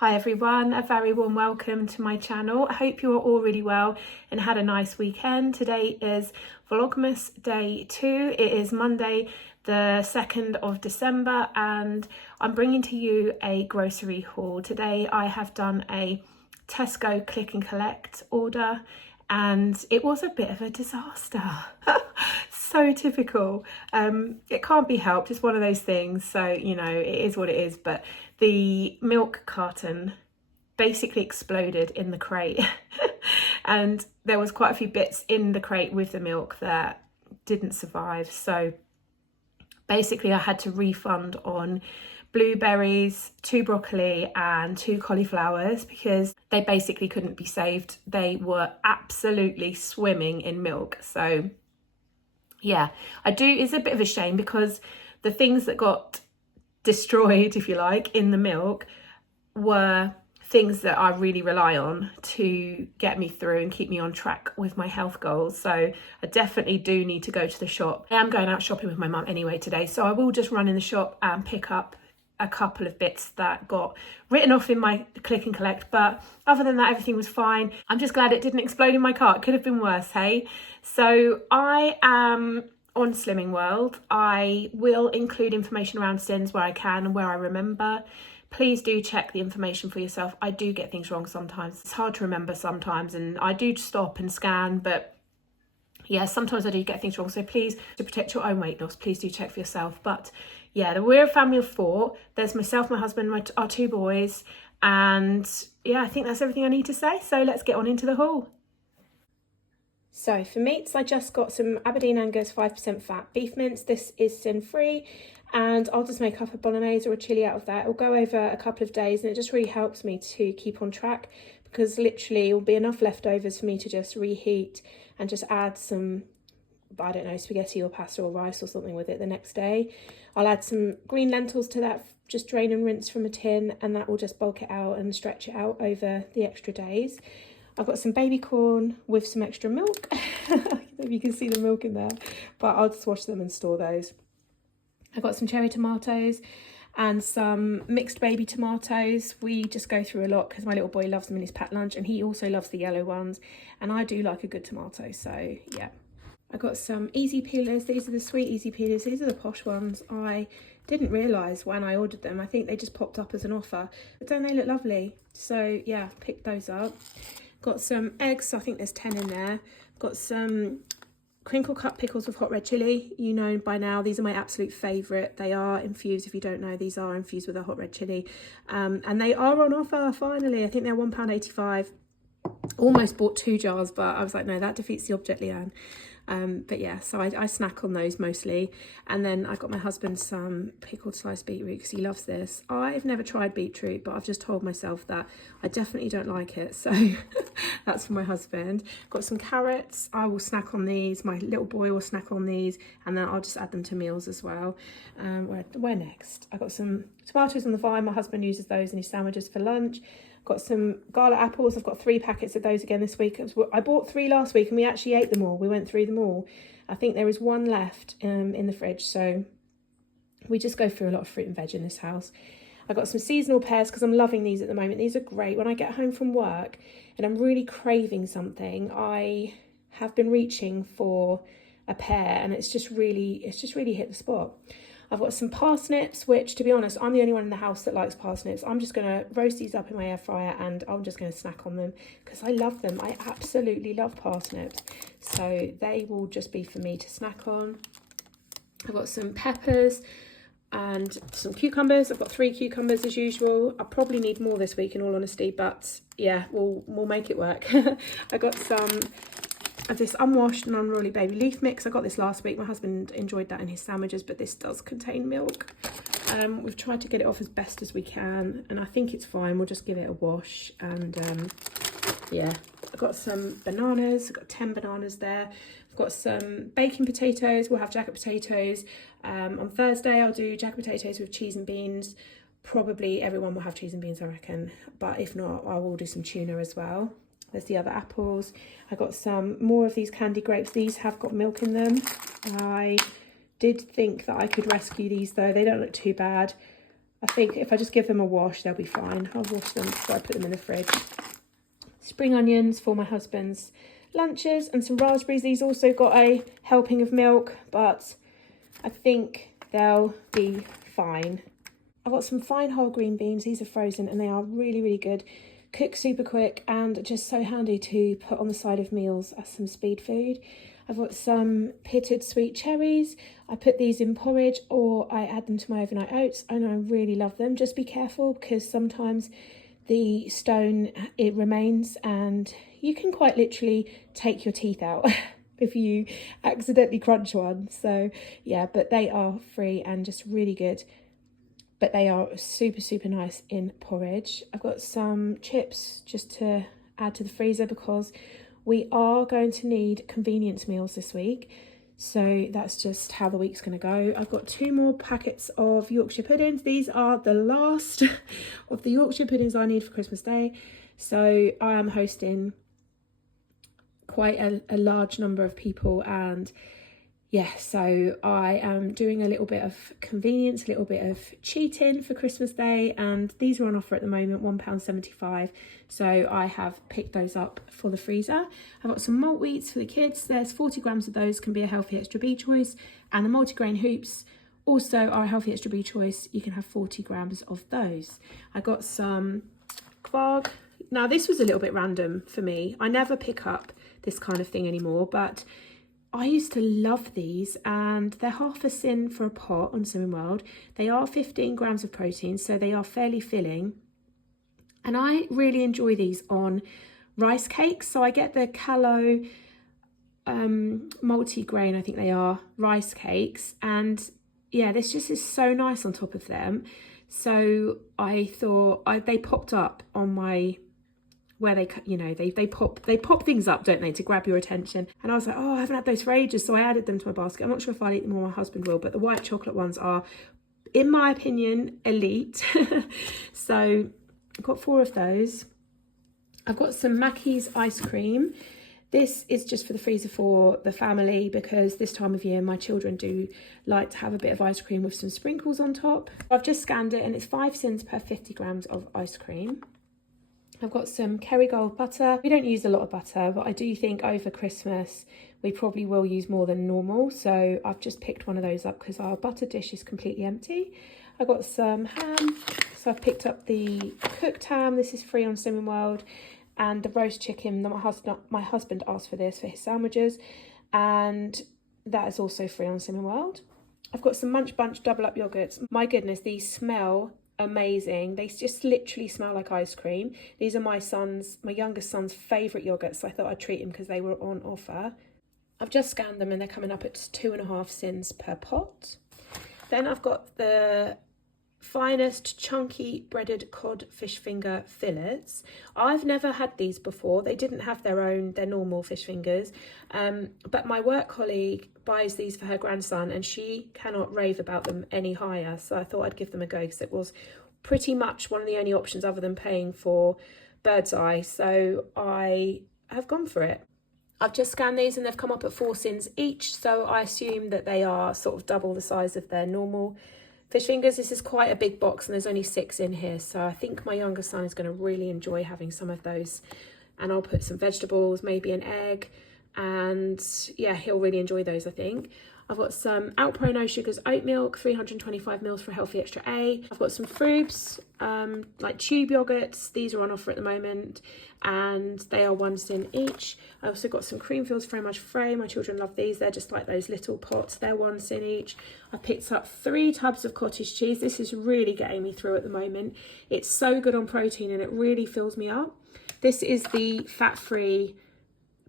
Hi everyone, a very warm welcome to my channel. I hope you are all really well and had a nice weekend. Today is Vlogmas day 2. It is Monday the 2nd of December and I'm bringing to you a grocery haul. Today I have done a Tesco click and collect order and it was a bit of a disaster. So typical. It can't be helped, it's one of those things, so you know, it is what it is. But the milk carton basically exploded in the crate and there was quite a few bits in the crate with the milk that didn't survive, so basically I had to refund on blueberries, 2 broccoli and 2 cauliflowers because they basically couldn't be saved. They were absolutely swimming in milk. So yeah, it's a bit of a shame because the things that got destroyed, if you like, in the milk were things that I really rely on to get me through and keep me on track with my health goals. So I definitely do need to go to the shop. I am going out shopping with my mum anyway today, so I will just run in the shop and pick up a couple of bits that got written off in my click and collect, but other than that everything was fine. I'm just glad it didn't explode in my car. It could have been worse, hey? So I am on Slimming World. I will include information around sins where I can and where I remember. Please do check the information for yourself. I do get things wrong sometimes. It's hard to remember sometimes and I do stop and scan, but yeah, sometimes I do get things wrong. So please, to protect your own weight loss, please do check for yourself. But yeah, we're a family of 4. There's myself, my husband, our 2 boys. And yeah, I think that's everything I need to say. So let's get on into the haul. So for meats, I just got some Aberdeen Angus 5% fat beef mince. This is sin-free. And I'll just make up a bolognese or a chili out of that. It'll go over a couple of days and it just really helps me to keep on track because literally it will be enough leftovers for me to just reheat and just add some, I don't know, spaghetti or pasta or rice or something with it the next day. I'll add some green lentils to that, just drain and rinse from a tin, and that will just bulk it out and stretch it out over the extra days. I've got some baby corn with some extra milk. I don't know if you can see the milk in there, but I'll just wash them and store those. I've got some cherry tomatoes and some mixed baby tomatoes. We just go through a lot because my little boy loves them in his packed lunch and he also loves the yellow ones, and I do like a good tomato, so yeah. I got some easy peelers. These are the sweet easy peelers. These are the posh ones. I didn't realise when I ordered them. I think they just popped up as an offer, but don't they look lovely? So yeah, picked those up. Got some eggs. I think there's 10 in there. Got some crinkle cut pickles with hot red chilli. You know by now, these are my absolute favourite. They are infused, if you don't know, these are infused with a hot red chilli. And they are on offer, finally. I think they're £1.85. Almost bought 2 jars, but I was like, no, that defeats the object, Leanne. But yeah, so I snack on those mostly. And then I got my husband some pickled sliced beetroot because he loves this. I've never tried beetroot, but I've just told myself that I definitely don't like it. So that's for my husband. Got some carrots. I will snack on these. My little boy will snack on these. And then I'll just add them to meals as well. Where next? I got some tomatoes on the vine. My husband uses those in his sandwiches for lunch. Got some garlic apples. I've got 3 packets of those again this week. I bought 3 last week and we actually ate them all. We went through them all. I think there is 1 left in the fridge, so we just go through a lot of fruit and veg in this house. I got some seasonal pears because I'm loving these at the moment. These are great. When I get home from work and I'm really craving something, I have been reaching for a pear and it's just really hit the spot. I've got some parsnips, which, to be honest, I'm the only one in the house that likes parsnips. I'm just going to roast these up in my air fryer and I'm just going to snack on them because I love them. I absolutely love parsnips. So they will just be for me to snack on. I've got some peppers and some cucumbers. I've got 3 cucumbers as usual. I probably need more this week in all honesty, but yeah, we'll make it work. I got some of this unwashed and unruly baby leaf mix. I got this last week. My husband enjoyed that in his sandwiches, but this does contain milk. We've tried to get it off as best as we can and I think it's fine. We'll just give it a wash. And yeah, I've got some bananas. I've got 10 bananas there. I've got some baking potatoes. We'll have jacket potatoes. On Thursday I'll do jacket potatoes with cheese and beans. Probably everyone will have cheese and beans, I reckon, but if not, I will do some tuna as well. There's the other apples. I got some more of these candy grapes. These have got milk in them. I did think that I could rescue these though. They don't look too bad. I think if I just give them a wash, they'll be fine. I'll wash them before I put them in the fridge. Spring onions for my husband's lunches and some raspberries. These also got a helping of milk, but I think they'll be fine. I've got some fine whole green beans. These are frozen and they are really, really good. Cook super quick and just so handy to put on the side of meals as some speed food. I've got some pitted sweet cherries. I put these in porridge or I add them to my overnight oats and I really love them. Just be careful because sometimes the stone, it remains and you can quite literally take your teeth out if you accidentally crunch one. So yeah, but they are free and just really good. But they are super, super nice in porridge. I've got some chips just to add to the freezer because we are going to need convenience meals this week. So that's just how the week's going to go. I've got 2 more packets of Yorkshire puddings. These are the last of the Yorkshire puddings I need for Christmas Day. So I am hosting quite a large number of people and yeah, so I am doing a little bit of convenience, a little bit of cheating for Christmas Day, and these are on offer at the moment, £1.75. So I have picked those up for the freezer. I've got some malt wheats for the kids. There's 40 grams of those, can be a healthy extra B choice, and the multigrain hoops also are a healthy extra B choice. You can have 40 grams of those. I got some kvarg. Now this was a little bit random for me. I never pick up this kind of thing anymore, but I used to love these and they're half a sin for a pot on Slimming World. They are 15 grams of protein, so they are fairly filling. And I really enjoy these on rice cakes. So I get the Callow multi-grain, I think they are, rice cakes. And yeah, this just is so nice on top of them. So I thought they popped up on my, where they, you know, they pop things up, don't they, to grab your attention. And I was like, oh, I haven't had those for ages, so I added them to my basket. I'm not sure if I'll eat them or my husband will, but the white chocolate ones are, in my opinion, elite. So I've got 4 of those. I've got some Mackey's ice cream. This is just for the freezer for the family because this time of year my children do like to have a bit of ice cream with some sprinkles on top. I've just scanned it and it's 5 cents per 50 grams of ice cream. I've got some Kerrygold butter. We don't use a lot of butter, but I do think over Christmas we probably will use more than normal. So I've just picked one of those up because our butter dish is completely empty. I've got some ham. So I've picked up the cooked ham. This is free on Slimming World. And the roast chicken that my husband asked for this for his sandwiches. And that is also free on Slimming World. I've got some Munch Bunch double up yogurts. My goodness, these smell amazing. They just literally smell like ice cream. These are my youngest son's favourite yogurts, so I thought I'd treat him because they were on offer. I've just scanned them and they're coming up at 2.5 cents per pot. Then I've got the finest chunky breaded cod fish finger fillets. I've never had these before. They didn't have their normal fish fingers, but my work colleague buys these for her grandson and she cannot rave about them any higher, so I thought I'd give them a go because it was pretty much one of the only options other than paying for Bird's Eye, so I have gone for it. I've just scanned these and they've come up at 4 cents each, so I assume that they are sort of double the size of their normal fish fingers. This is quite a big box and there's only 6 in here, so I think my younger son is going to really enjoy having some of those. And I'll put some vegetables, maybe an egg, and yeah, he'll really enjoy those, I think. I've got some Alpro No Sugars oat milk, 325 mils for a healthy extra A. I've got some Frubes, like tube yogurts. These are on offer at the moment and they are 1 cent each. I also got some Creamfields Fromage Frais. My children love these. They're just like those little pots. They're 1 cent each. I picked up 3 tubs of cottage cheese. This is really getting me through at the moment. It's so good on protein and it really fills me up. This is the fat-free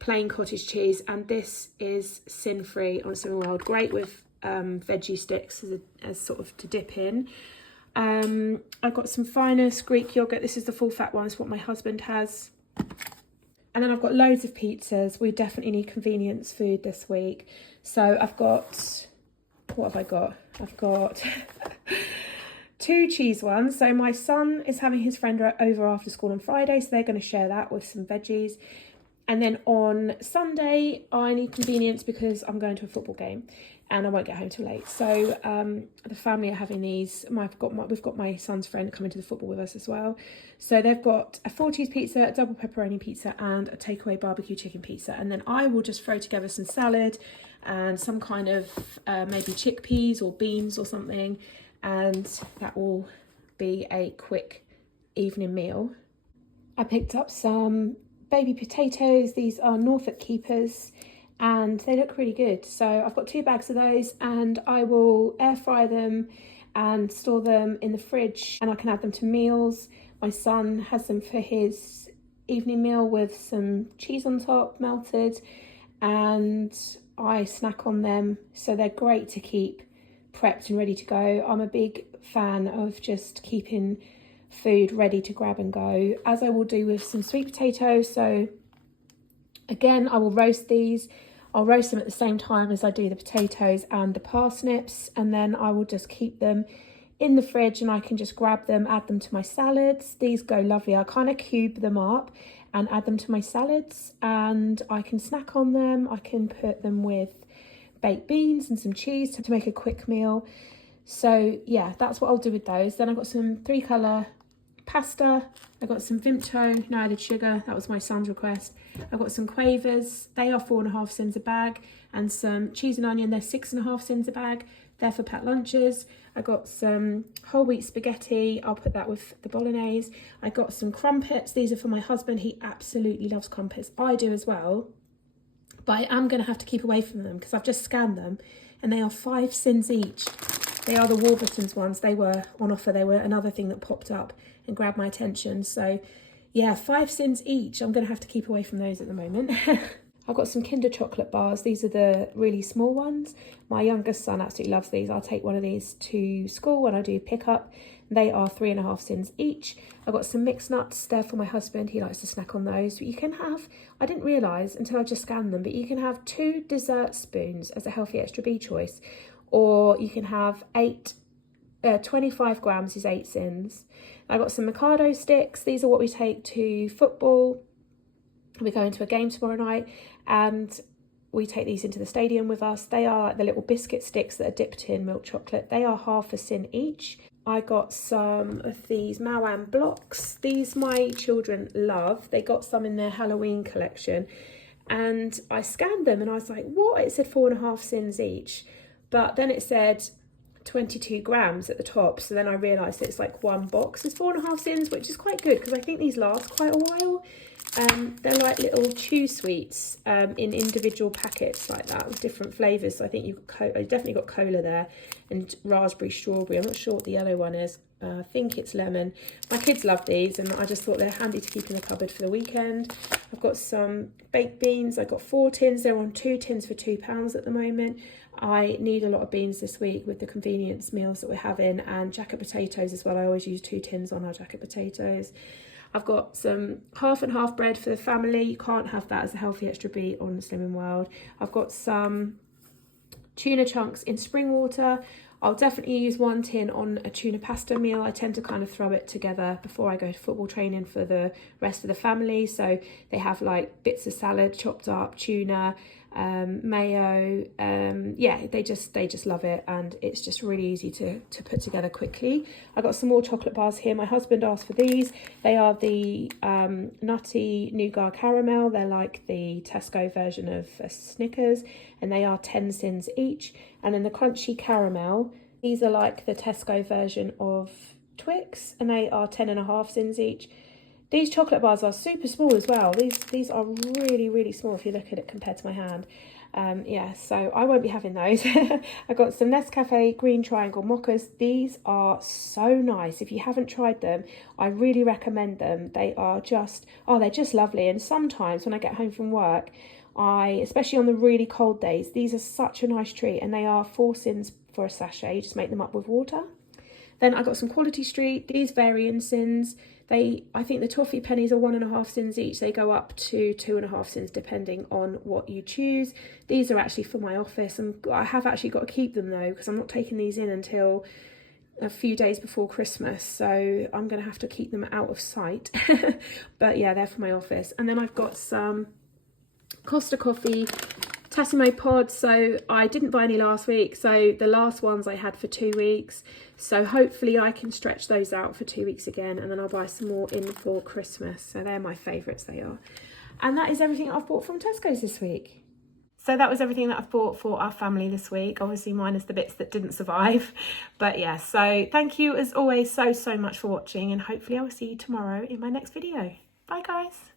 plain cottage cheese and this is sin-free on Slimming World. Great with veggie sticks as sort of to dip in. I've got some finest Greek yogurt. This is the full fat one. It's what my husband has. And then I've got loads of pizzas. We definitely need convenience food this week. So I've got, what have I got? I've got 2 cheese ones. So my son is having his friend over after school on Friday, so they're going to share that with some veggies. And then on Sunday, I need convenience because I'm going to a football game. and I won't get home till late. So the family are having these. We've got my son's friend coming to the football with us as well. So they've got a 4-cheese pizza, a double pepperoni pizza, and a takeaway barbecue chicken pizza. And then I will just throw together some salad and some kind of maybe chickpeas or beans or something, and that will be a quick evening meal. I picked up some baby potatoes. These are Norfolk Keepers, and they look really good. So I've got 2 bags of those, and I will air fry them and store them in the fridge, and I can add them to meals. My son has them for his evening meal with some cheese on top, melted, and I snack on them. So they're great to keep prepped and ready to go. I'm a big fan of just keeping food ready to grab and go, as I will do with some sweet potatoes. So again, I will roast these. I'll roast them at the same time as I do the potatoes and the parsnips, and then I will just keep them in the fridge, and I can just grab them, add them to my salads. These go lovely. I kind of cube them up and add them to my salads, and I can snack on them. I can put them with baked beans and some cheese to make a quick meal. So yeah, that's what I'll do with those. Then I've got some 3-colour pasta. I got some Vimto, no added sugar, that was my son's request. I've got some quavers, they are 4.5 cents a bag, and some cheese and onion, they're 6.5 cents a bag. They're for packed lunches. I got some whole wheat spaghetti, I'll put that with the bolognese. I got some crumpets, these are for my husband, he absolutely loves crumpets. I do as well, but I am going to have to keep away from them because I've just scanned them and they are 5 cents each. They are the Warburton's ones, they were on offer, they were another thing that popped up and grabbed my attention. So yeah, 5 cents each. I'm going to have to keep away from those at the moment. I've got some Kinder chocolate bars. These are the really small ones. My youngest son absolutely loves these. I'll take one of these to school when I do pick up. They are 3.5 cents each. I've got some mixed nuts. They're for my husband. He likes to snack on those. But you can have, I didn't realise until I just scanned them, but you can have 2 dessert spoons as a healthy extra B choice. Or you can have 25 grams is 8 cents. I got some Mikado sticks. These are what we take to football. We're going to a game tomorrow night and we take these into the stadium with us. They are like the little biscuit sticks that are dipped in milk chocolate. They are 1/2 cent each. I got some of these Mawan blocks. These my children love. They got some in their Halloween collection and I scanned them and I was like, what? It said 4.5 cents each. But then it said 22 grams at the top, so then I realised it's like one box is 4.5 cents, which is quite good because I think these last quite a while. They're like little chew sweets in individual packets like that with different flavours. So I think you've definitely got cola there and raspberry, strawberry. I'm not sure what the yellow one is. I think it's lemon. My kids love these and I just thought they're handy to keep in the cupboard for the weekend. I've got some baked beans. I got 4 tins. They're on 2 tins for £2 at the moment. I need a lot of beans this week with the convenience meals that we're having, and jacket potatoes as well. I always use 2 tins on our jacket potatoes. I've got some half and half bread for the family. You can't have that as a healthy extra B on the Slimming World. I've got some tuna chunks in spring water. I'll definitely use 1 tin on a tuna pasta meal. I tend to kind of throw it together before I go to football training for the rest of the family. So they have like bits of salad chopped up, tuna, mayo. Yeah, they just love it, and it's just really easy to put together quickly. I got some more chocolate bars here. My husband asked for these. They are the nutty nougat caramel. They're like the Tesco version of Snickers, and they are 10 cents each. And then the crunchy caramel, these are like the Tesco version of Twix, and they are 10.5 cents each. These chocolate bars are super small as well. These are really, really small if you look at it compared to my hand. Yeah, so I won't be having those. I got some Nescafe Green Triangle mochas. These are so nice. If you haven't tried them, I really recommend them. They are just, oh, they're just lovely. And sometimes when I get home from work, especially on the really cold days, these are such a nice treat, and they are 4 cents for a sachet. You just make them up with water. Then I got some Quality Street. These vary in cents. I think the toffee pennies are 1.5 cents each. They go up to 2.5 cents depending on what you choose. These are actually for my office, and I have actually got to keep them though because I'm not taking these in until a few days before Christmas, so I'm going to have to keep them out of sight. But yeah, they're for my office. And then I've got some Costa Coffee Tassimo pods, so I didn't buy any last week, so the last ones I had for 2 weeks, so hopefully I can stretch those out for 2 weeks again, and then I'll buy some more in for Christmas. So they're my favourites, they are. And that is everything I've bought from Tesco's this week. So that was everything that I've bought for our family this week, obviously minus the bits that didn't survive. But yeah, so thank you as always so much for watching, and hopefully I will see you tomorrow in my next video. Bye guys.